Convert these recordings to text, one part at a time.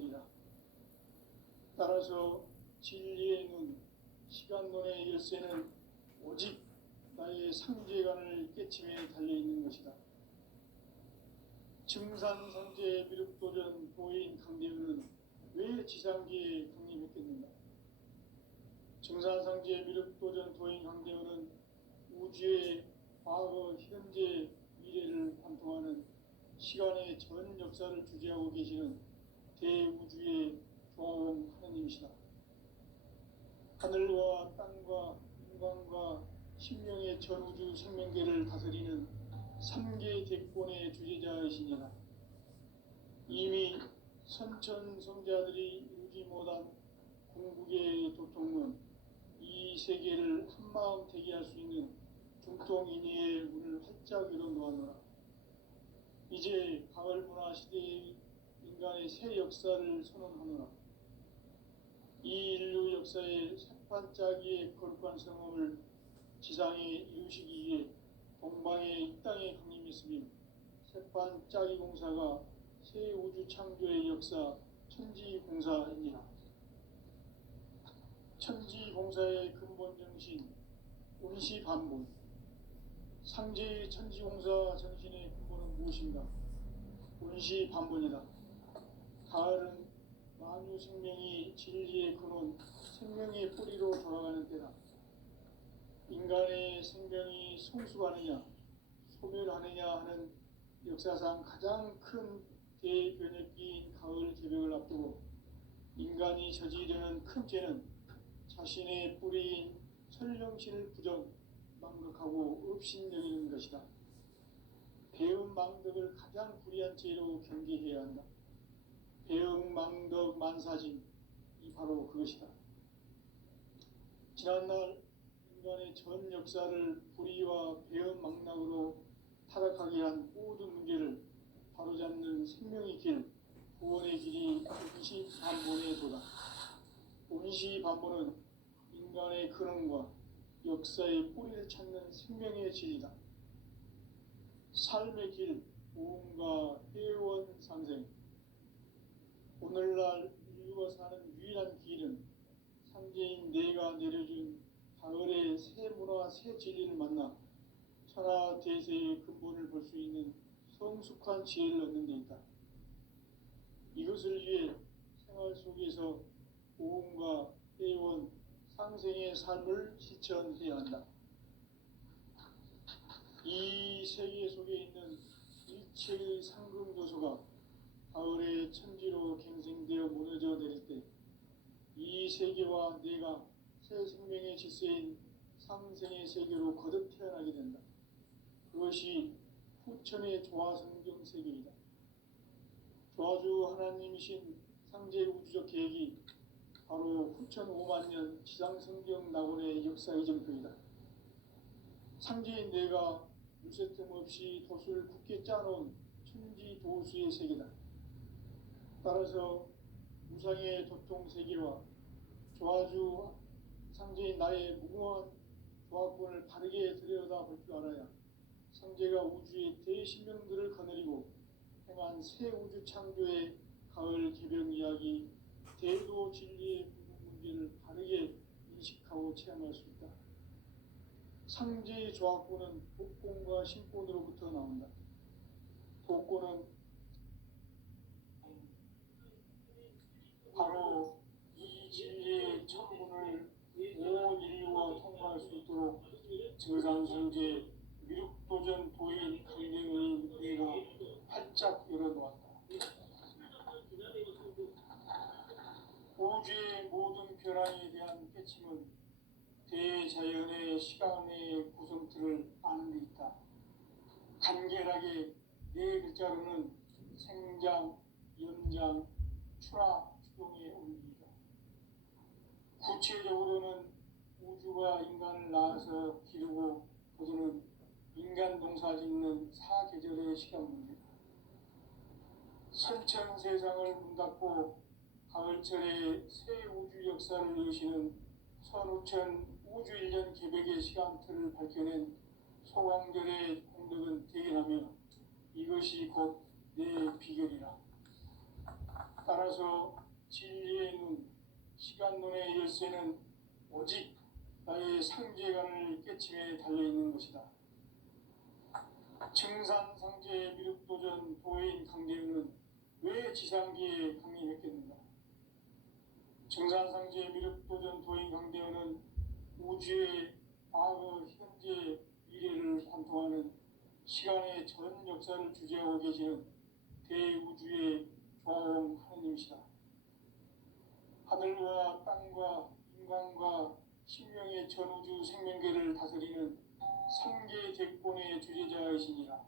되리라. 따라서 진리의 눈, 시간론의 열쇠는 오직 나의 상제관을 깨침에 달려있는 것이다. 증산상제 미륵도전 도인 강대우는 왜 지상기에 강림했겠는가? 증산상제 미륵도전 도인 강대우는 우주의 과거, 현재, 미래를 관통하는 시간의 전 역사를 주재하고 계시는 대우주의 조화원 하느님이시다. 하늘과 땅과 인간과 신명의 전우주 생명계를 다스리는 3개 대권의 주재자이시니라. 이미 선천성자들이 이루지 못한 궁극의 도통론, 이 세계를 한마음 되게 할 수 있는 중통인의의 문을 활짝 열어놓았노라. 이제 가을 문화 시대의 인간의 새 역사를 선언하노라. 이 인류 역사의 새판짜기의 거룩한 성험을 지상에 이루시기 위해 동방의 이 땅에 강림했으며 새판짜기 공사가 새 우주 창조의 역사 천지공사입니다. 천지공사의 근본 정신 운시반본, 상제의 천지공사 정신의 근본은 무엇인가? 운시반본이다. 가을은 만유 생명이 진리의 근원, 생명의 뿌리로 돌아가는 때다. 인간의 생명이 성숙하느냐, 소멸하느냐 하는 역사상 가장 큰 대변혁기인 가을 개벽을 앞두고 인간이 저지르는 큰 죄는 자신의 뿌리인 설령신을 망각하고 업신여기는 것이다. 배음 망덕을 가장 불의한 죄로 경계해야 한다. 배음 망덕 만사진, 이 바로 그것이다. 지난날 인간의 전 역사를 불의와 배음 망락으로 타락하게 한 모든 문제를 바로잡는 생명의 길, 구원의 길이 운시반본의 도다. 운시반본은 인간의 근원과 역사의 뿌리를 찾는 생명의 진리다. 삶의 길, 보험과 회원 상생. 오늘날 인류가 사는 유일한 길은 상제인 내가 내려준 가을의 새 문화, 새 진리를 만나 천하대세의 근본을 볼 수 있는 성숙한 지혜를 얻는 데 있다. 이것을 위해 생활 속에서 보험과 회원, 상생의 삶을 실천해야 한다. 이 세계 속에 있는 일체의 상금도소가 가을의 천지로 갱생되어 무너져 내릴 때 이 세계와 내가 새 생명의 질서인 상생의 세계로 거듭 태어나게 된다. 그것이 후천의 조화성경 세계이다. 조화주 하나님이신 상제 우주적 계획이 바로 후천 5만년 지상성경 낙원의 역사 이정표이다. 상제인 내가 유세틈 없이 도수를 굳게 짜놓은 천지도수의 세계다. 따라서 무상의 도통세계와 조화주 상제인 나의 무궁한 조화권을 바르게 들여다볼 줄 알아야 상제가 우주의 대신명들을 거느리고 행한 새 우주 창조의 가을 개벽 이야기, 대도 진리의 문제를 바르게 인식하고 체험할 수 있다. 상제의 조화권은 복권과 신권으로부터 나온다. 복권은 바로 이 진리의 천문을 온 인류가 통과할 수 있도록 증산상제 미륵도전 도인 강령인 내가 활짝 열어놓았다. 우주의 모든 변화에 대한 깨침은 대자연의 시간의 구성틀을 아는 데 있다. 간결하게 네 글자로는 생장, 연장, 출하, 추동의 원리이다. 구체적으로는 우주가 인간을 낳아서 기르고 거두는 인간 농사 짓는 사계절의 시간 문제다. 선천 세상을 문 닫고 가을철에 새 우주 역사를 여시는 선우천 우주 1년 개벽의 시간틀을 밝혀낸 소광절의 공덕은 대견하며 이것이 곧 내 비결이라. 따라서 따라서 진리의 눈, 시간론의 열쇠는 오직 나의 상제관을 깨침에 달려있는 것이다. 증산상제 미륵도전 도인 강대우는 왜 지상기에 강림했겠는가? 증산상제 미륵도전 도인 강대우는 우주의 과거, 현재, 미래를 관통하는 시간의 전 역사를 주재하고 계시는 대우주의 조화원 하느님이시다. 하늘과 땅과 인간과 신명의 전우주 생명계를 다스리는 삼계 대권의 주재자이시니라.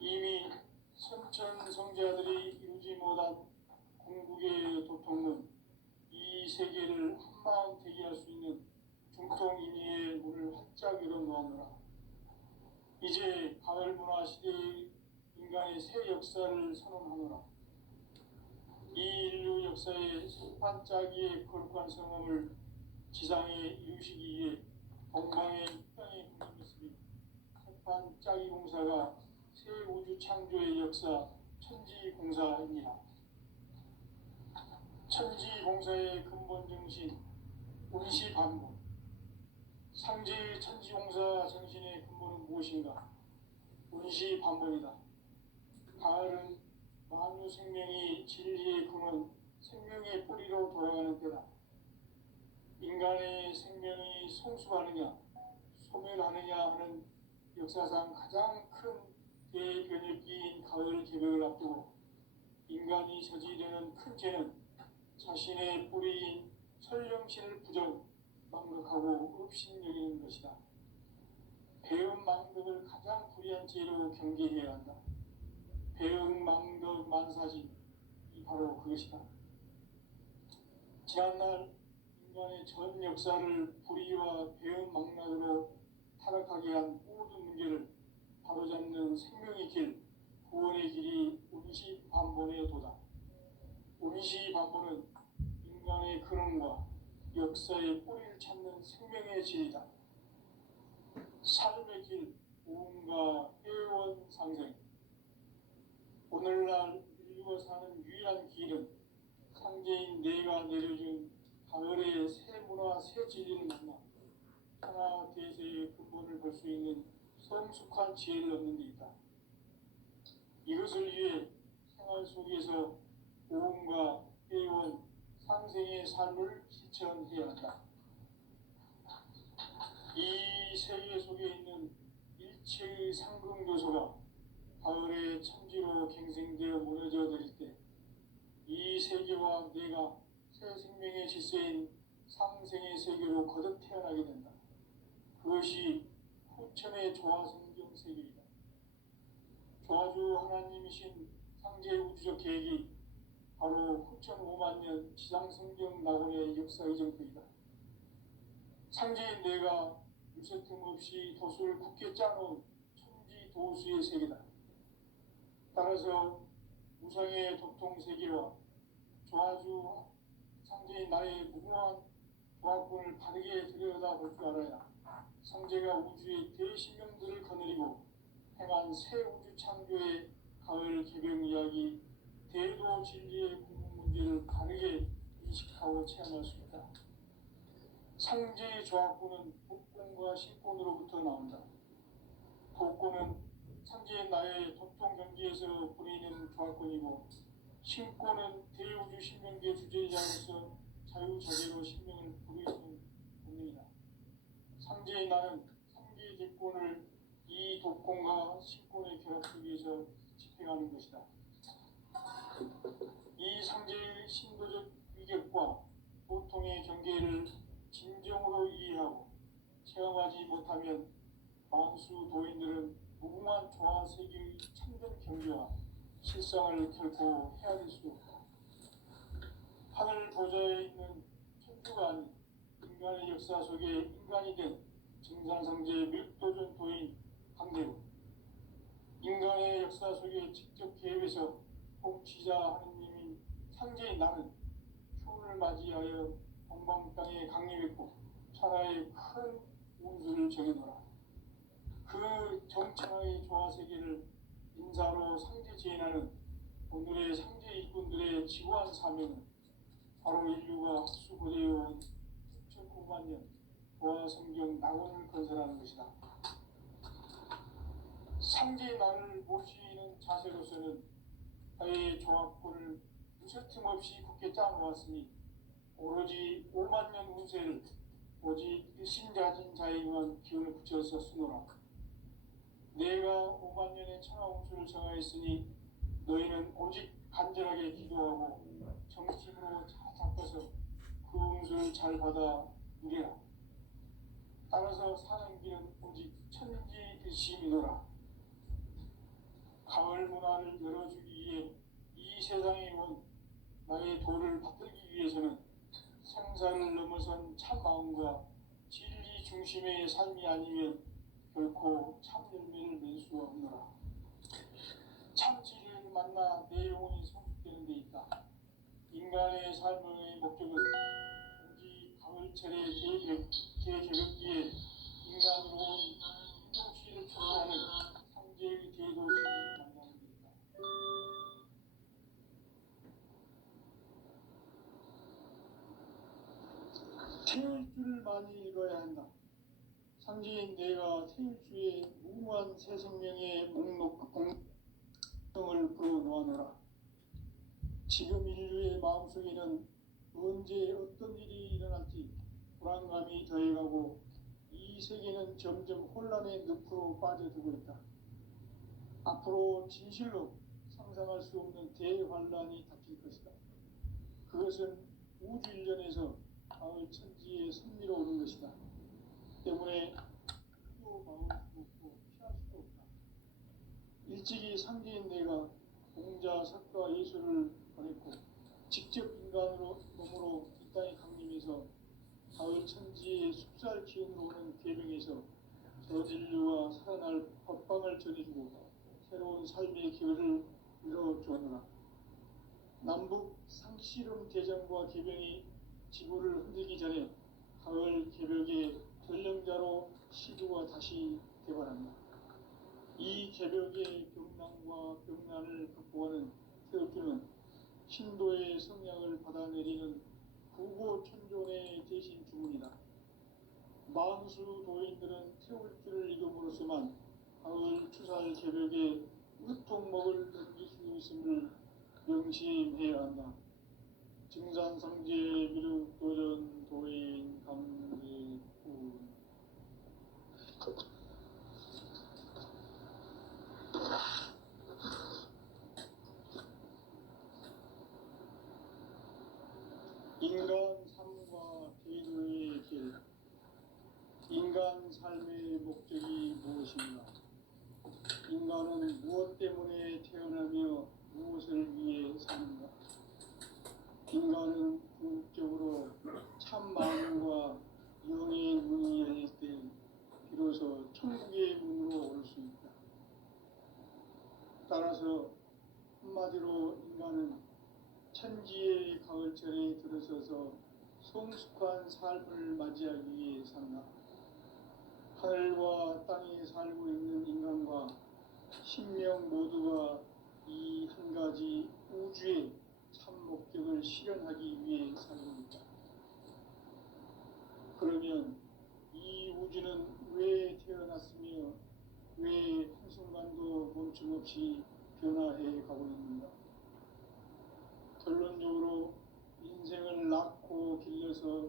이미 선천성자들이 이루지 못한 궁극의 도통은 이 세계를 한마음 되게 할 수 있는 중통인의의 문을 활짝 열어놓았노라. 이제 가을 문화 시대의 인간의 새 역사를 선언하노라. 이 인류 역사의 세판짜기의 거룩한 성험을 지상에 이루시기 위해 동방의 땅에 군림했으며 세판짜기 공사가 새 우주 창조의 역사 천지공사입니다. 천지공사의 근본 정신 운시반복. 상제의 천지공사 정신의 근본은 무엇인가? 운시반복이다. 가을은 만유 생명이 진리의 근원, 생명의 뿌리로 돌아가는 때다. 인간의 생명이 성숙하느냐, 소멸하느냐 하는 역사상 가장 큰 대변혁기인 가을 개벽을 앞두고 인간이 저지르는 큰 죄는 자신의 뿌리인 설령신을 망각하고 업신여기는 것이다. 배음 망덕을 가장 불의한 죄로 경계해야 한다. 배음 망덕 만사지, 이 바로 그것이다. 지난날 인간의 전 역사를 불의와 배음 망락으로 타락하게 한 모든 문제를 바로잡는 생명의 길, 구원의 길이 운시반본의 도다. 운시반본은 인간의 근원과 역사의 뿌리를 찾는 생명의 질이다. 삶의 길, 우음과 회원 상생. 오늘날 인류가 사는 유일한 길은 상제인 내가 내려준 가을의 새 문화, 새 진리를 만나 하나 대세의 근본을 볼 수 있는 성숙한 지혜를 얻는 데 있다. 이것을 위해 생활 속에서 오음과 회원, 상생의 삶을 실천해야 한다. 이 세계 속에 있는 일체의 상금 요소가 가을의 천지로 갱생되어 무너져 내릴 때 이 세계와 내가 새 생명의 질서인 상생의 세계로 거듭 태어나게 된다. 그것이 후천의 조화성경 세계이다. 조화주 하나님이신 상제 우주적 계획이 바로 후천 5만 년 지상성경 낙원의 역사 이정표이다. 상제인 내가 유세 틈 없이 도수를 굳게 짜놓은 천지 도수의 세계다. 따라서 무상의 도통 세계와 조화주 상제인 나의 무궁한 조화권을 바르게 들여다볼 줄 알아야 상제가 우주의 대신명들을 거느리고 행한 새 우주 창조의 가을 개병 이야기, 대도 진리의 궁극 문제를 바르게 인식하고 체험할 수 있다. 상제의 조화권은 복권과 신권으로부터 나온다. 복권은 상제의 나의 도통 경지에서 보내는 조화권이고, 신권은 대우주 신명계 주제자로서 자유자재로 신명을 부르시는 본능이다. 상제의 나는 상계 대권을 이 독권과 신권의 결합 속에서 집행하는 것이다. 이 상제의 신도적 위격과 보통의 경계를 진정으로 이해하고 체험하지 못하면 만수 도인들은 무궁한 조화 세계의 참된 경계와 실상을 결코 헤아릴 수 없다. 하늘 보좌에 있는 천주가 아닌 인간의 역사 속에 인간이 된 증산상제 밀도전 도인 강대우, 인간의 역사 속에 직접 개입해서 통치자 하느님인 상제인 나는 휴를 맞이하여 동방 땅에 강림했고 천하의 큰 운수를 정해놓으라. 그 정천하의 조화 세계를 인사로 상제 제인하는 오늘의 상제 일꾼들의 지구한 사명은 바로 인류가 학수고대해온 6,900만 년 부하 성경 낙원을 건설하는 것이다. 상제의 날을 모시는 자세로서는 하의 종합군을 무쇠 틈 없이 굳게 짜놓았으니 오로지 5만 년 운세를 오직 일심자진 자에게만 기운을 붙여서 쓰노라. 내가 5만 년의 천하 운수를 정하였으니 너희는 오직 간절하게 기도하고 정심으로 잘 잡아서 그 운수를 잘 받아 누리라. 따라서 사는 길은 오직 천지일심이노라. 가을 문화를 열어주기 위해 이 세상에 온 나의 도를 받들기 위해서는 생사를 넘어선 참 마음과 진리 중심의 삶이 아니면 결코 참 열매를 맺을 수가 없노라. 참 진리를 만나 내 영혼이 성숙되는 데 있다. 인간의 삶의 목적은 오직 가을철의 대개벽기에 인간으로 온 인종치를 추구하는 상제의 대도시를 만나는 데 있다. 태일주를 많이 읽어야 한다. 상제인 내가 태일주의 무궁한 새 생명의 목록을 풀어놓아노라. 지금 인류의 마음속에는 언제 어떤 일이 일어날지 불안감이 더해가고 이 세계는 점점 혼란의 늪으로 빠져들고 있다. 앞으로 진실로 상상할 수 없는 대환란이 닥칠 것이다. 그것은 우주 일련에서 가을 천지에 선미로 오는 것이다. 때문에 그도 막을 수 없고 피할 수도 없다. 일찍이 상제인 내가 공자, 석가, 예수를 보냈고 직접 인간으로 몸으로 이 땅에 강림해서 가을 천지의 숲살 기운으로 오는 계명에서 저진류와 살아날 법방을 전해주고 새로운 삶의 기회를 열어주었노라. 남북 상씨름 대장과 계병이 지구를 흔들기 전에 가을 개벽의 전령자로 시주가 다시 개발한다. 이 개벽의 병난과 병난을 극복하는 태엽주는 신도의 성량을 받아내리는 구고천존의 대신 주문이다. 만수 도인들은 태울주를 이름으로서만 가을 추살 개벽의 으통목을 넘길 수 있음을 명심해야 한다. 증산상제 미륵도전 도인 감리군. 인간 삶과 대도의 길. 인간 삶의 목적이 무엇인가? 인간은 무엇 때문에 태어나며 무엇을 위해 사는가? 인간은 궁극적으로 참 마음과 영의 문이 열릴 때 비로소 천국의 문으로 올 수 있다. 따라서 한마디로 인간은 천지의 가을철에 들어서서 성숙한 삶을 맞이하기 위해 산다. 하늘과 땅에 살고 있는 인간과 신명 모두가 이 한 가지 우주의 참 목적을 실현하기 위해 살고 있다. 그러면 이 우주는 왜 태어났으며 왜 한순간도 멈춤없이 변화해 가고 있는가? 결론적으로 인생을 낳고 길러서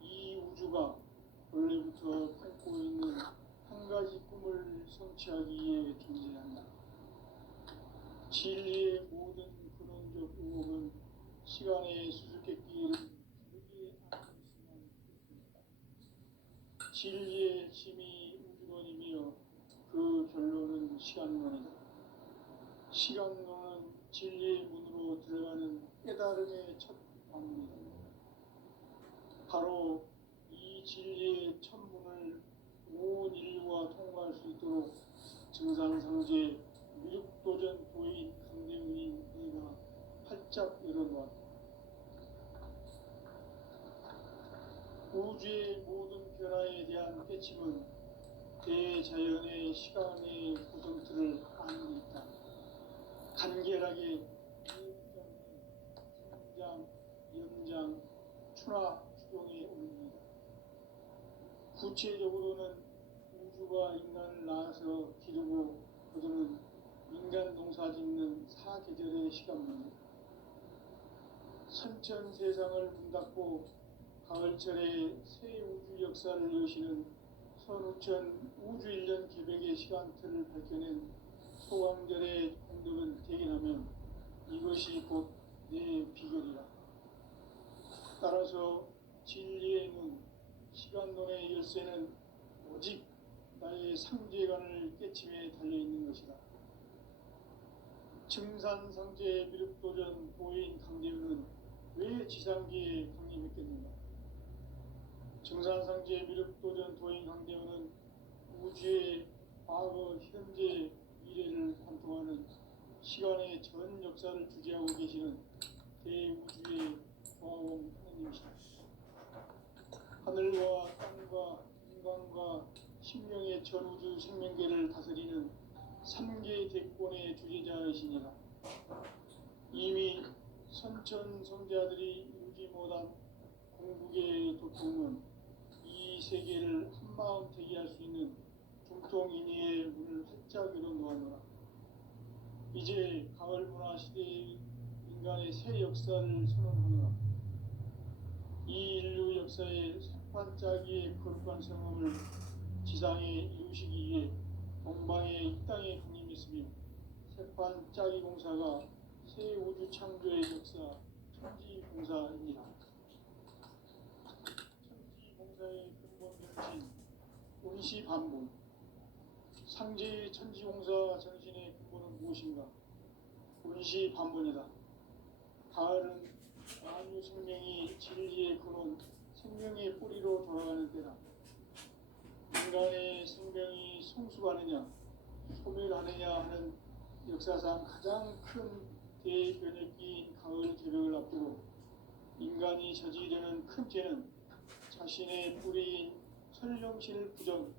이 우주가 원래부터 품고 있는 한 가지 꿈을 성취하기 위해 존재한다. 진리의 모든 근원적 의혹은 시간의 수수께끼를 기르게 하고 있으면 좋겠다. 진리의 힘이 우주론이며 그 결론은 시간론이다. 시간론은 진리의 문으로 들어가는 깨달음의 첫 방문이다. 바로 이 진리의 첫 문을 온 인류가 통과할 수 있도록 증산상제 미륵도전 도인 강대우인 이가 활짝 열어놓았다. 우주의 모든 변화에 대한 깨침은 대자연의 시간의 구성틀을 아는 데 있다. 간결하게 상장, 연장, 추나 추종에 오릅니다. 구체적으로는 우주가 인간을 낳아서 기르고 거두는 인간 농사 짓는 사계절의 시간입니다. 선천 세상을 문 닫고 가을철에 새 우주 역사를 여시는 선우천 우주일년 개벽의 시간틀을 밝혀낸 소강절의 공덕은 대견하면 이것이 곧 내 비결이라. 따라서 진리의 문, 시간론의 열쇠는 오직 나의 상제관을 깨침에 달려있는 것이다. 증산상제 미륵도전 도인 강대우는 왜 지상기에 강림했겠는가? 증산상제 미륵도전 도인 강대우는 우주의 과거, 현재, 미래를 관통하는 시간의 전 역사를 주재하고 계시는 대우주의 조화원 하느님이시다. 하늘과 땅과 인간과 신명의 전우주 생명계를 다스리는 3개 대권의 주제자이시니라. 이미 선천 성자들이 이루지 못한 공국의 도통은 이 세계를 한마음 대기할 수 있는 중통인의의 문을 활짝 열어놓았노라. 이제 가을 문화 시대의 인간의 새 역사를 선언하노라. 이 인류 역사의 색반짝이의 거룩한 성험을 지상에 이루시기 위해 동방의 이 땅에 강림했으며 색반짝이 공사가 새 우주 창조의 역사 천지공사입니다. 천지공사의 근본 정신 운시반본. 상제의 천지공사 정신의 근본은 무엇인가? 운시반본이다. 가을은 만유 생명이 진리의 근원, 생명의 뿌리로 돌아가는 때다. 인간의 생명이 성숙하느냐, 소멸하느냐 하는 역사상 가장 큰 대변혁기인 가을 개벽을 앞두고 인간이 저지르는 큰 죄는 자신의 뿌리인 설령신을 부정,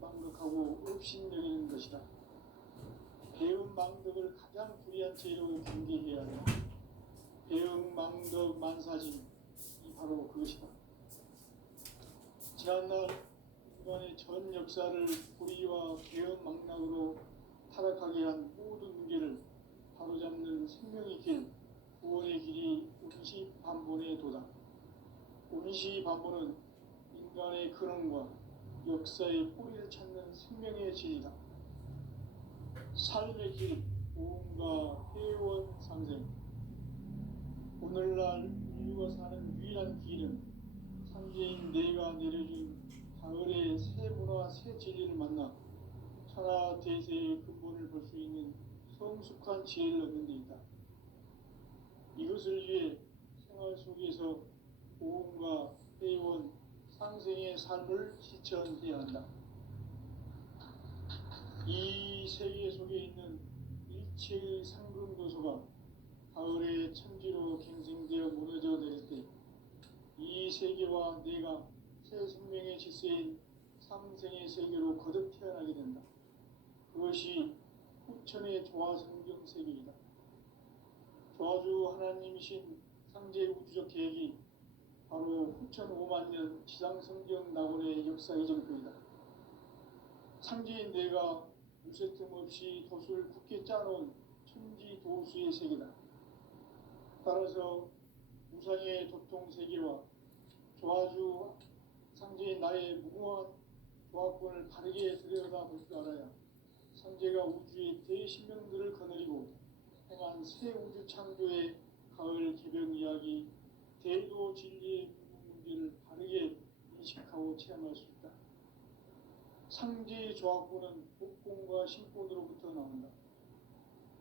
망극하고 업신여기는 것이다. 배음 망덕을 가장 불의한 죄로 경계해야 한다. 배음 망덕 만사진, 이 바로 그것이다. 지난날 인간의 전 역사를 불의와 배음 망락으로 타락하게 한 모든 문제를 바로잡는 생명의 길, 구원의 길이 운시반본의 도다. 운시반본은 인간의 근원과 역사의 뿌리를 찾는 생명의 진리다. 삶의 길, 보험과 회원 상생. 오늘날 인류가 사는 유일한 길은 상제인 내가 내려준 가을의 새 문화, 새 진리를 만나 천하 대세의 근본을 볼 수 있는 성숙한 지혜를 얻는 데 있다. 이것을 위해 생활 속에서 보험과 회원, 상생의 삶을 실천해야 한다. 이 세계 속에 있는 일체의 상금 요소가 가을의 천지로 갱생되어 무너져 내릴 때 이 세계와 내가 새 생명의 질서인 상생의 세계로 거듭 태어나게 된다. 그것이 후천의 조화성경 세계이다. 조화주 하나님이신 상제 우주적 계획이 바로 후천 5만년 지상성경 낙원의 역사 이전표이다. 상제인 내가 무쇠틈 없이 도수를 굳게 짜놓은 천지 도수의 세계다. 따라서 무상의 도통 세계와 조화주 상제인 나의 무궁한 조화권을 바르게 들여다볼 줄 알아야 상제가 우주의 대신명들을 거느리고 행한 새 우주 창조의 가을 개벽 이야기, 대도 진리의 문제를 바르게 인식하고 체험할 수 있다. 상제의 조화권은 복권과 신권으로부터 나온다.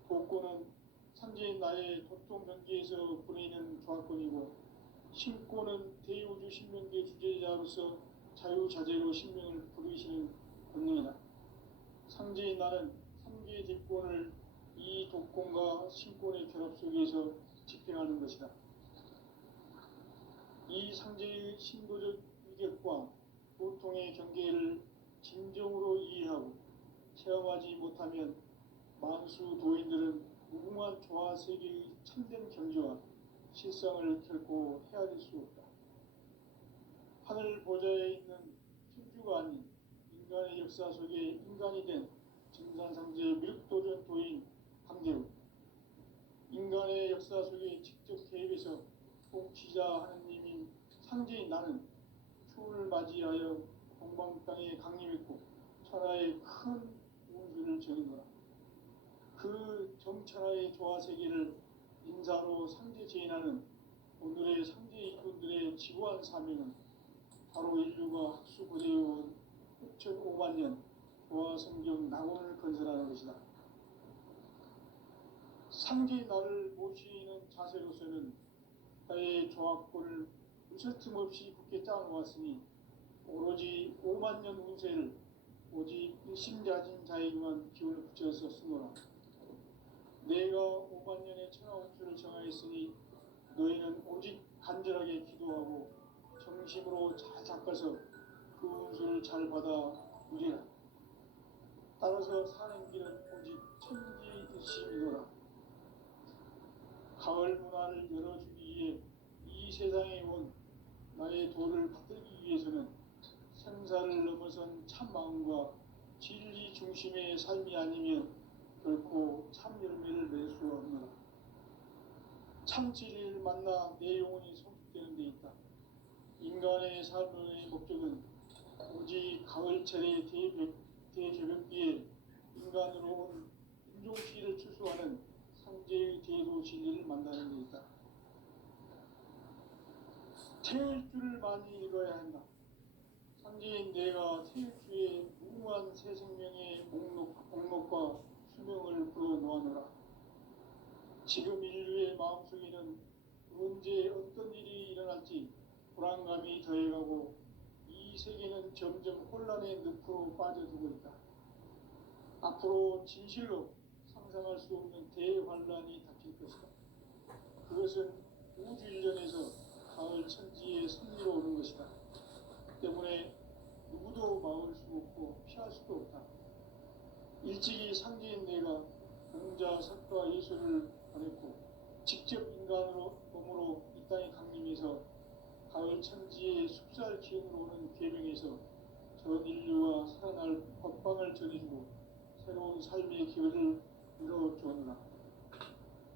복권은 상제인 나의 도통 경계에서 보내는 조화권이고, 신권은 대우주 신명계 주제자로서 자유자재로 신명을 부르시는 권능이다. 상제인 나는 3개의 대권을 이 독권과 신권의 결합 속에서 집행하는 것이다. 이 상제의 신도적 위격과 보통의 경계를 진정으로 이해하고 체험하지 못하면 만수 도인들은 무궁한 조화 세계의 참된 경지와 실상을 결코 헤아릴 수 없다. 하늘 보좌에 있는 천주가 아닌 인간의 역사 속에 인간이 된 증산상제 미륵도전 도인 강대우, 인간의 역사 속에 직접 개입해서 통치자 하느님인 상제인 나는 추운을 맞이하여 동방 땅에 강림했고 천하의 큰 운수를 정인노라. 그 정천하의 조화세계를 인사로 상제 제인하는 오늘의 상제 일꾼들의 지구한 사명은 바로 인류가 학수고대해온 6,500만 년 조화성경 낙원을 건설하는 것이다. 상제의 나를 모시는 자세로서는 나의 조합권을 무설틈 없이 굳게 짜놓았으니 오로지 5만 년 운세를 오직 일심자진 자에게만 기운을 붙여서 쓰노라. 내가 5만 년의 천하 운수를 정하였으니 너희는 오직 간절하게 기도하고 정심으로 잘 닦아서 그 운수를 잘 받아 누리라. 따라서 사는 길은 오직 천지일심이노라. 가을 문화를 열어주기 위해 이 세상에 온 나의 도를 받들기 위해서는 생사를 넘어선 참 마음과 진리 중심의 삶이 아니면 결코 참 열매를 맺을 수 없노라. 참 진리를 만나 내 영혼이 성숙되는 데 있다. 인간의 삶의 목적은 오직 가을철의 대저벽기에 인간으로 온 인종시를 추수하는 상제의 제도 진리를 만나는 데 있다. 태일주를 많이 읽어야 한다. 상제인 내가 태일주의 무궁한 새 생명의 목록과 수명을 불어놓아노라. 지금 인류의 마음속에는 언제 어떤 일이 일어날지 불안감이 더해가고 이 세계는 점점 혼란의 늪으로 빠져들고 있다. 앞으로 진실로 상상할 수 없는 대환란이 닥칠 것이다. 그것은 우주 일련에서 가을 천지의 섭리로 오는 것이다. 때문에 누구도 막을 수 없고 피할 수도 없다. 일찍이 상제인 내가 공자, 석가, 예수를 보냈고 직접 인간으로 몸으로 이 땅에 강림해서 가을 천지의 숲살 기운으로 오는 계명에서 전 인류와 살아날 법방을 전해주고 새로운 삶의 기회를 열어주었노라.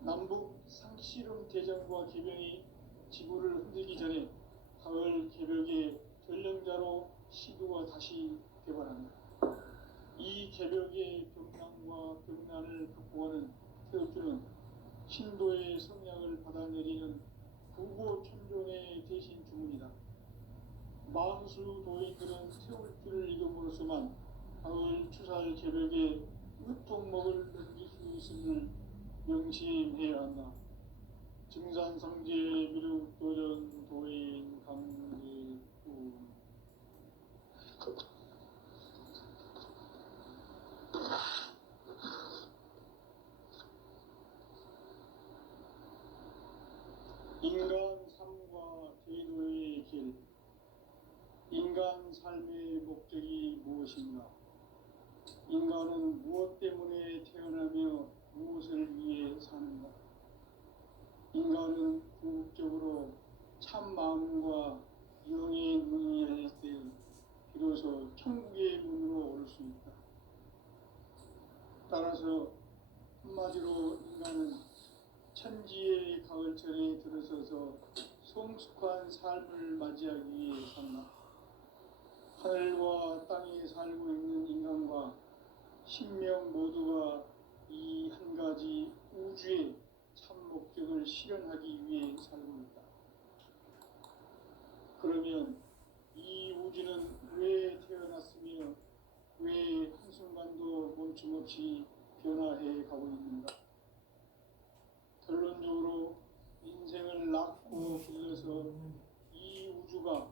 남북 상씨름 대전과 개병이 지구를 흔들기 전에 가을 개벽의 전령자로 시도가 다시 개발한다. 이 개벽의 병난과 병난을 극복하는 태엽주는 신도의 성약을 받아내리는 구고천존의 대신 주문이다. 만수 도인들은 태울주를 읽음으로써만 가을 추살 개벽의 으통목을 넘길 수 있음을 명심해야 한다. 증산상제 미륵도전 도인 강제구 인간 삶과 제도의 길. 인간 삶의 목적이 무엇인가? 인간은 무엇 때문에 태어나며 무엇을 위해 사는가? 인간은 궁극적으로 참 마음과 영의 눈이 열릴 때 비로소 천국의 문으로 올 수 있다. 따라서 한마디로 인간은 천지의 가을철에 들어서서 성숙한 삶을 맞이하기 위해 산다. 하늘과 땅에 살고 있는 인간과 신명 모두가 이 한 가지 우주의 참 목적을 실현하기 위해 살고 있다. 그러면 이 우주는 왜 태어났으며 왜 한순간도 멈춤없이 변화해 가고 있는가? 결론적으로 인생을 낳고 길러서 이 우주가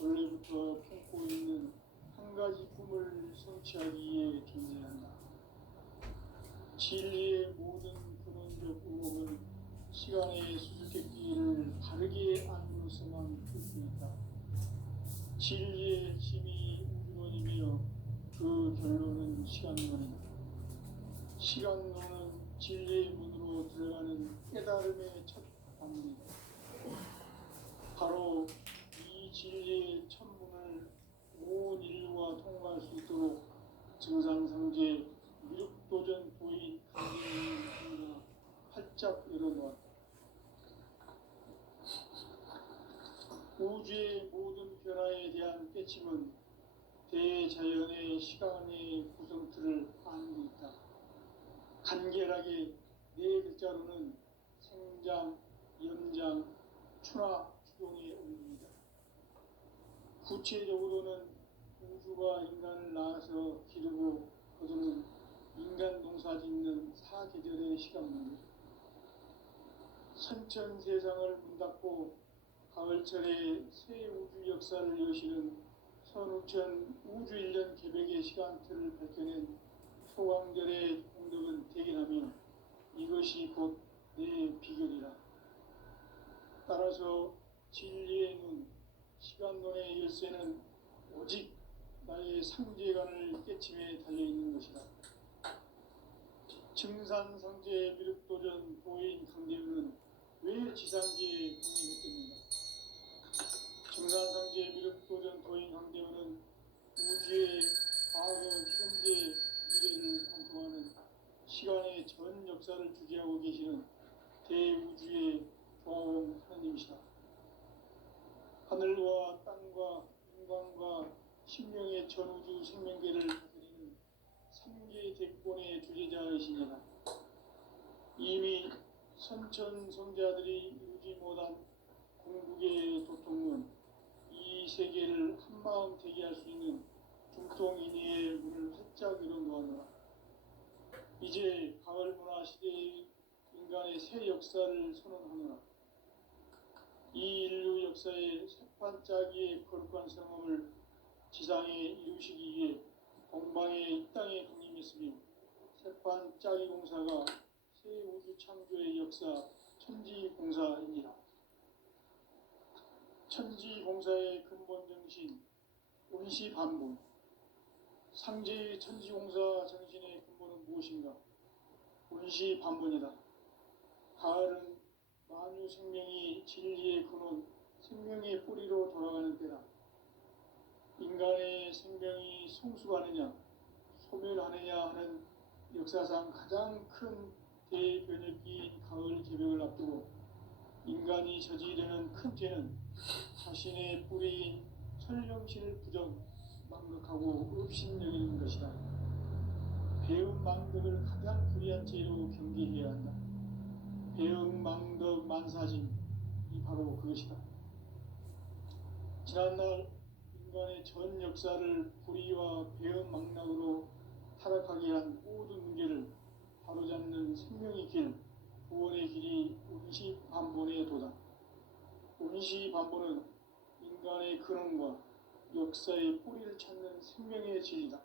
원래부터 품고 있는 한 가지 꿈을 성취하기 위해 존재한다. 진리의 모든 근원적 의목은 시간의 수수께끼를 바르게 알므로서만 풀 수 있다. 진리의 힘이 우주론이며 그 결론은 시간론이다. 시간론은 진리의 문으로 들어가는 깨달음의 첫 관문이다. 우주의 모든 변화에 대한 깨침은 대자연의 시간의 구성틀을 아는 데 있다. 간결하게 네 글자로는 생장, 연장, 추나 추동의 의미이다. 구체적으로는 우주가 인간을 낳아서 기르고 거두는 인간 농사 짓는 사계절의 시간문제, 선천 세상을 문닫고 가을철에 새 우주 역사를 여시는 선우천 우주 1년 개백의 시간틀을 밝혀낸 소강절의 공덕은 대견하며 이것이 곧 내 비결이라. 따라서 진리의 눈, 시간론의 열쇠는 오직 나의 상제관을 깨침에 달려있는 것이다. 증산상제 미륵도전 도인 강대우는 왜 지상계에 강림했겠는가? 증산상제 미륵도전 도인 강대우는 우주의 과거, 현재, 미래를 관통하는 시간의 전 역사를 주재하고 계시는 대우주의 조화원 하나님이시다. 하늘과 땅과 인간과 심령의 전우주 생명계를 다스리는 삼계 대권의 주재자이시니라. 이미 선천 성자들이 이루지 못한 궁극의 도통은 이 세계를 한마음 되게 할 수 있는 중통인의의 문을 활짝 열어놓았노라. 이제 가을 문화 시대의 인간의 새 역사를 선언하노라. 이 인류 역사의 새판짜기의 거룩한 성함을 지상에 이루시기 위해 동방의 이 땅에 강림했으며 새판짜기 공사가 새 우주 창조의 역사 천지공사이니라. 천지공사의 근본 정신 운시반본, 상제의 천지공사 정신의 근본은 무엇인가? 운시반본이다. 가을은 만유 생명이 진리의 근원, 생명의 뿌리로 돌아가는 때다. 인간의 생명이 성숙하느냐, 소멸하느냐 하는 역사상 가장 큰 대변혁기인 가을 개벽을 앞두고 인간이 저지르는 큰 죄는 자신의 뿌리인 천령신을 부정, 망각하고 업신여기는 것이다. 배음 망덕을 가장 불의한 죄로 경계해야 한다. 배음 망덕 만사진, 이 바로 그것이다. 지난날 인간의 전 역사를 불의와 배음 망락으로 타락하게 한 모든 문제를 바로잡는 생명의 길, 구원의 길이 운시반본의 도다. 운시반본은 인간의 근원과 역사의 뿌리를 찾는 생명의 진리다.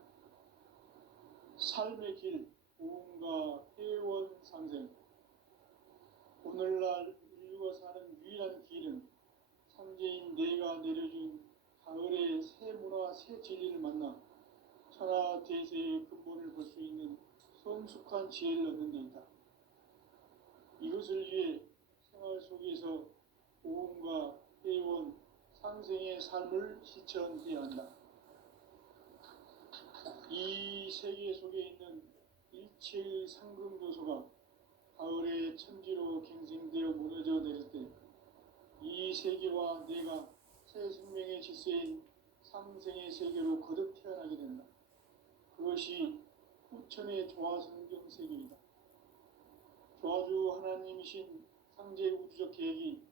삶의 길, 보험과 회원 상생. 오늘날 인류가 사는 유일한 길은 상제인 내가 내려준 가을의 새 문화, 새 진리를 만나 천하 대세의 근본을 볼 수 있는 성숙한 지혜를 얻는 데 있다. 이것을 위해 생활 속에서 보험과 회원, 상생의 삶을 실천해야 한다. 이 세계 속에 있는 일체의 상금도소가 가을의 천지로 갱생되어 무너져 내릴 때 이 세계와 내가 새 생명의 질서인 상생의 세계로 거듭 태어나게 된다. 그것이 후천의 조화성경 세계이다. 조화주 하나님이신 상제 우주적 계획이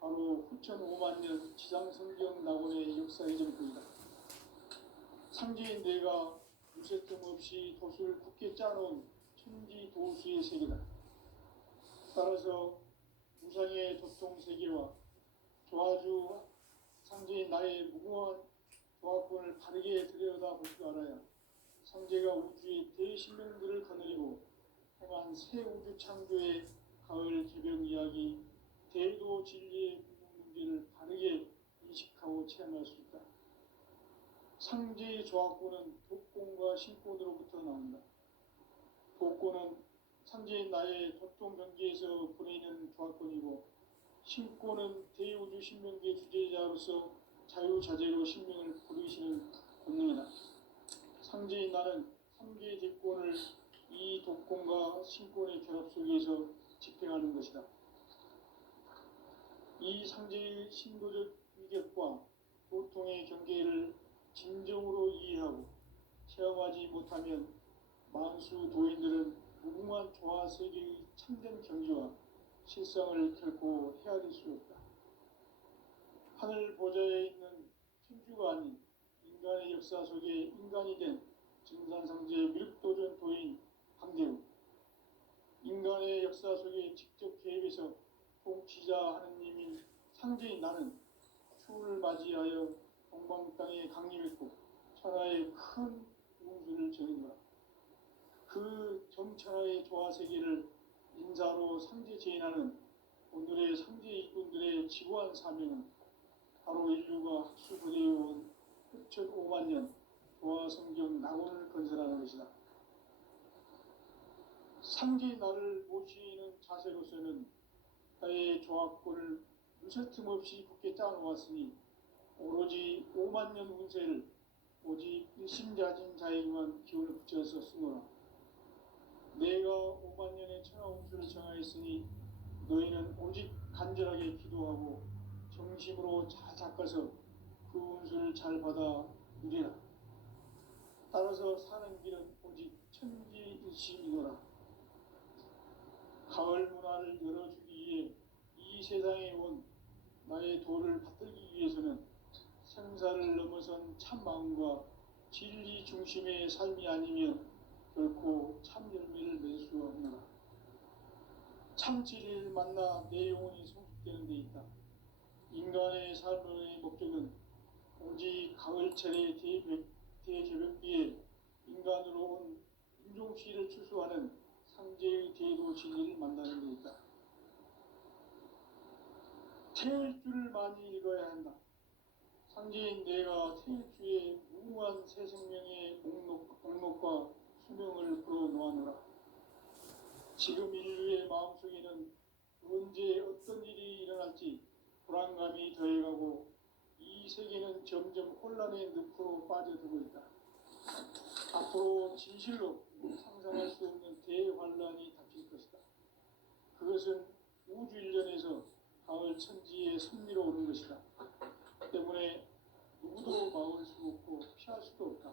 바로 후천 5만년 지상성경 낙원의 역사의 전부이다. 상제인 내가 무쇠뜸 없이 도수를 굳게 짜놓은 천지 도수의 세계다. 따라서 무상의 도통 세계와 조화주 상제인 나의 무궁한 조화권을 바르게 들여다볼 줄 알아야 상제가 우주의 대신명들을 거느리고 행한 새 우주 창조의 가을 개벽 이야기, 대도 진리의 궁극 문제를 바르게 인식하고 체험할 수 있다. 상제의 조화권은 독권과 신권으로부터 나온다. 독권은 상제인 나의 도통 경계에서 보내는 조화권이고, 신권은 대우주 신명계 주제자로서 자유자재로 신명을 부르시는 권능이다. 상제인 나는 3개의 대권을 이 독권과 신권의 결합 속에서 집행하는 것이다. 이 상제의 신도적 위격과 고통의 경계를 진정으로 이해하고 체험하지 못하면 만수 도인들은 무궁한 조화 세계의 참된 경지와 실상을 결코 헤아릴 수 없다. 하늘 보좌에 있는 천주가 아닌 인간의 역사 속에 인간이 된 증산상제 미륵도전 도인 강대우, 인간의 역사 속에 직접 개입해서 통치자 하느님인 상제인 나는 추운을 맞이하여 동방 땅에 강림했고 천하의 큰 운수를 전했노라. 그 정천하의 조화 세계를 인사로 상제 제인하는 오늘의 상제 일꾼들의 지구한 사명은 바로 인류가 학수부대해온 흑천 5만 년 조화 성경 낙원을 건설하는 것이다. 상제 나를 모시는 자세로서는 나의 조합권을 무설틈 없이 굳게 짜놓았으니 오로지 5만 년 운세를 오직 일심자진 자에게만 기운을 붙여서 쓰노라. 내가 5만 년의 천하 운수를 정하였으니 너희는 오직 간절하게 기도하고 정심으로 잘 닦아서 그 운수를 잘 받아 누리라. 따라서 사는 길은 오직 천지일심이노라. 가을 문화를 열어주기 위해 이 세상에 온 나의 도를 받들기 위해서는 생사를 넘어선 참 마음과 진리 중심의 삶이 아니면 결코 참 열매를 낼 수 없노라. 참 진리를 만나 내 영혼이 성숙되는 데 있다. 인간의 삶의 목적은 오직 가을철의 대개벽비에 인간으로 온 인종시를 추수하는 상제의 대도 진리를 만나는 데 있다. 태일주를 많이 읽어야 한다. 상제인 내가 태일주의 무궁한 새 생명의 목록과 수명을 풀어놓아노라. 지금 인류의 마음속에는 언제 어떤 일이 일어날지 불안감이 더해가고 이 세계는 점점 혼란의 늪으로 빠져들고 있다. 앞으로 진실로 상상할 수 없는 대환란이 닥칠 것이다. 그것은 우주 일련에서 가을 천지에 선미로 오는 것이다. 때문에 누구도 막을 수 없고 피할 수도 없다.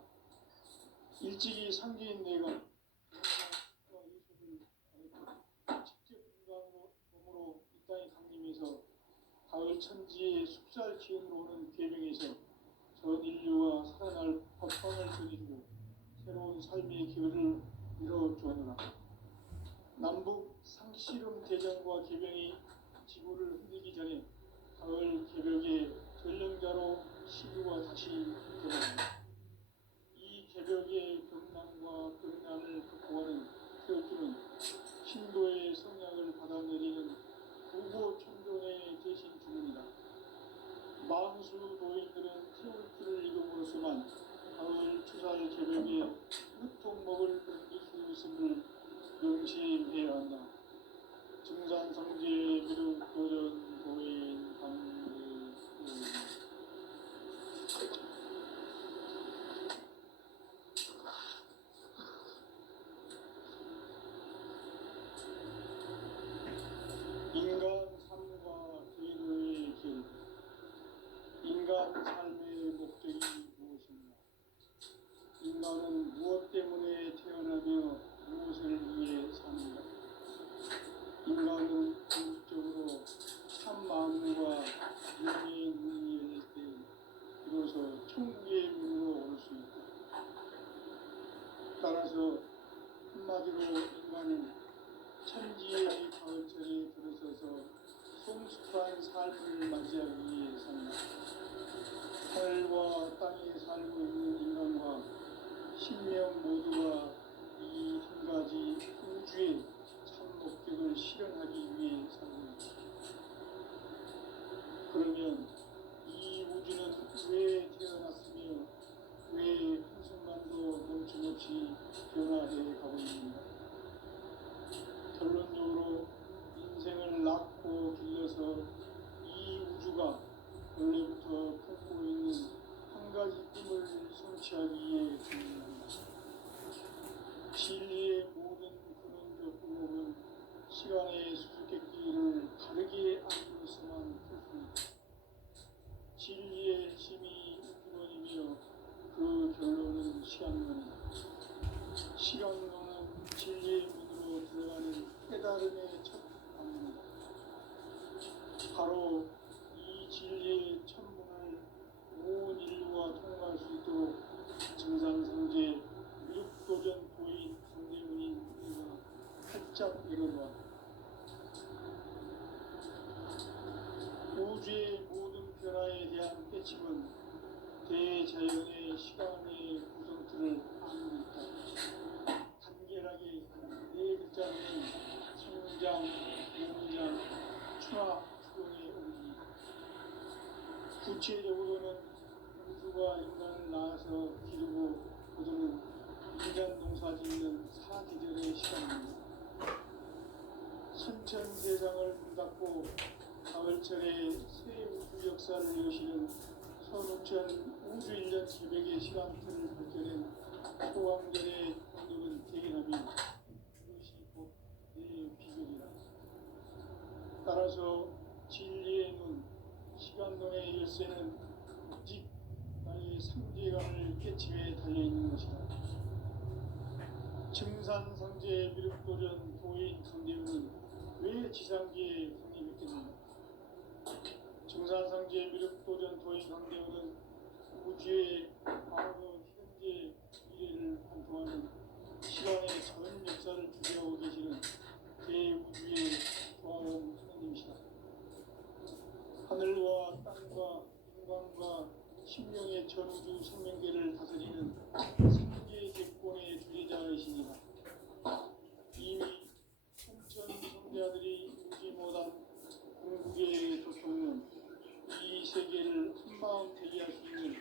일찍이 상제인 내가 인간과 예수를 전했고 직접 인간으로 몸으로 이 땅에 강림해서 가을 천지의 숙살 기운으로 오는 계명에서 전 인류와 살아날 법방을 전해주고 새로운 삶의 기회를 이뤄주었노라. 남북 상씨름 대전과 개병이 지구를 흔들기 전에 가을 개벽의 전령자로 시류가 다시 일어납니다. 이 개벽의 경난과 경난을 극복하는 태엽주는 신도의 성약을 받아내리는 부고 천존의 대신 주문이다. 만수 도인들은 태울주를 이름으로서만 가을 추살 개벽의 흑통목을 견딜 수 있음을 명심해야 한다. 증산상제 미륵도전 도인 강대우. 인간 삶과 제도의 길. 인간 삶의 목적이 무엇인가? 인간은 무엇 때문에 태어나며 무엇을 위해 사는가? 인간은 궁극적으로 참 마음과 윤회의 문이 열릴 때 비로소 천국의 문으로 올 수 있다. 따라서 한마디로 인간은 천지의 가을철에 들어서서 성숙한 삶을 맞이하기 위해 산다. 하늘과 땅에 살고 있는 인간과 신명 모두가 이 한 가지 우주의 참 목적을 실현하기 위해 살고 있다. 그러면 이 우주는 왜 태어났으며 왜 한순간도 멈춤없이 변화해 가고 있는가? 결론적으로 인생을 낳고 길러서 이 우주가 원래부터 품고 있는 한 가지 꿈을 성취하기 위해 진행한다. 진리의 모든 근원적 의목은 시간의 수수께끼를 다르게 알고서만 풀 수 있다. 깨침은 대자연의 시간의 구성틀을 아는 듯한 간결하게 네 글자로는 성장, 농장, 추락, 추동의 의미입니다. 구체적으로는 공주가 인간을 낳아서 기르고 거두는 인간 농사 짓는 사계절의 시간입니다. 선천 세상을 문 닫고 가을철에 새 우주 역사를 여시는 선우천 우주 1년 700의 시간틀을 밝혀낸 소왕전의 공덕은 대견함이 그것이 곧 내 비결이라. 따라서 진리의 눈, 시간론의 열쇠는 오직 나의 상제감을 깨침에 달려있는 것이다. 증산상제 미륵도전 도인 강대우는 왜 지상기에 성립했겠는가? 증산상제 미륵도전 도인 강대우는 우주의 과거, 현재, 미래를 관통하는 시간의 전 역사를 주재하고 계시는 대우주의 조화원 하느님이시다. 하늘과 땅과 인간과 심령의 전우주 생명계를 다스리는 생계 객권의 주제자이시니라. 이미 성천 성자들이 이루지 못한 궁극의 조통은 이 세계를 한마음 되게 할 수 있는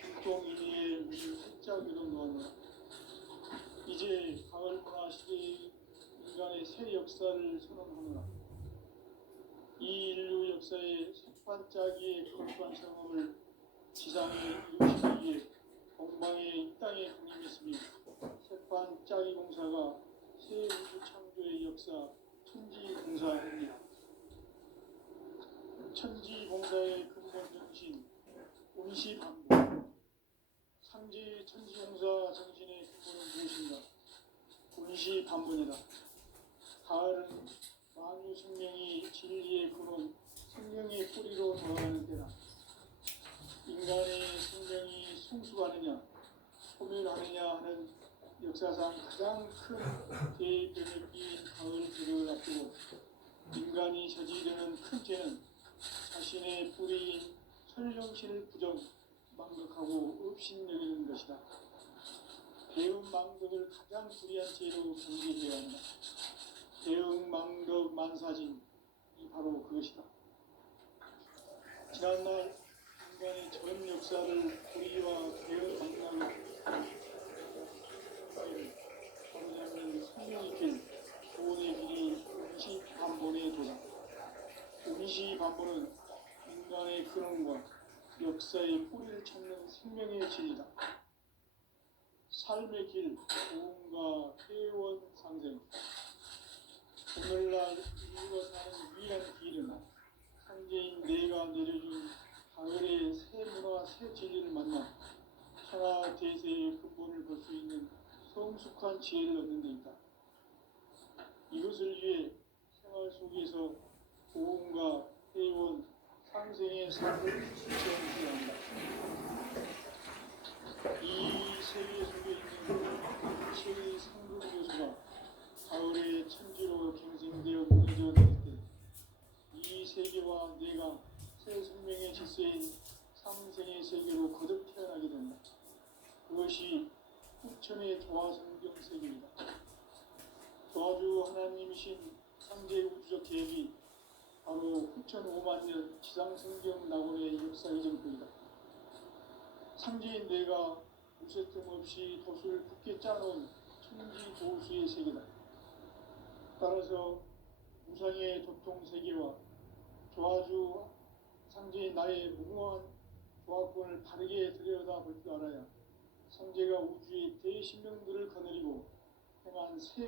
중동인의 위를 살짝 열어놓았노라. 이제 가을 문화 시대의 인간의 새 역사를 선언하노라. 이 인류 역사의 색반짜기의 거룩한 경험을 지상에 이루시기 위해 동방의 이 땅에 강림했으며 색반짜기 공사가 새 우주 창조의 역사 천지공사입니다. 천지공사의 근본 정신 운시반복. 상제 천지공사 정신의 근본은 무엇인가? 운시반복이다. 가을은 만유 생명이 진리의 근원, 생명의 뿌리로 돌아가는 때다. 인간의 생명이 성숙하느냐, 소멸하느냐 하는 역사상 가장 큰 대변혁기인 가을 들을 앞두고 인간이 저지르는 큰 죄는 자신의 뿌리인 설령신을 부정, 망각하고 업신여기는 것이다. 배운 망덕을 가장 불의한 죄로 경계해야 한다. 대응 망덕 만사진이 바로 그것이다. 지난날 인간의 전 역사를 불의와 대응 망각을 바로잡는 생명의 길, 구원의 길이 운시반본의 도다. 운시반본은 인간의 근원과 역사의 뿌리를 찾는 생명의 진리다. 삶의 길, 고음과 회원 상생. 오늘날 인류가 사는 유일한 길은 상제인 내가 내려준 가을의 새 문화, 새 진리를 만나 천하 대세의 근본을 볼 수 있는 성숙한 지혜를 얻는 데 있다. 이것을 위해 생활 속에서 고음과 회원, 상생의 삶을 실천해야 한다. 이 세계 속에 있는 최의 상급 요소가 가을의 천지로 갱생되어 무너져 내릴 때 이 세계와 내가 새 생명의 질서인 상생의 세계로 거듭 태어나게 된다. 그것이 후천의 조화성경 세계이다. 조화주 하나님이신 상제 우주적 계획이 바로 후천 5만년 지상성경 낙원의 역사 이전뿐이다. 상제인 내가 무쇠 틈 없이 도수를 굳게 짜놓은 천지 조수의 세계다. 따라서 무상의 도통 세계와 조화주 상제인 나의 무궁한 조화권을 바르게 들여다볼 줄 알아야 상제가 우주의 대신명들을 거느리고 행한 새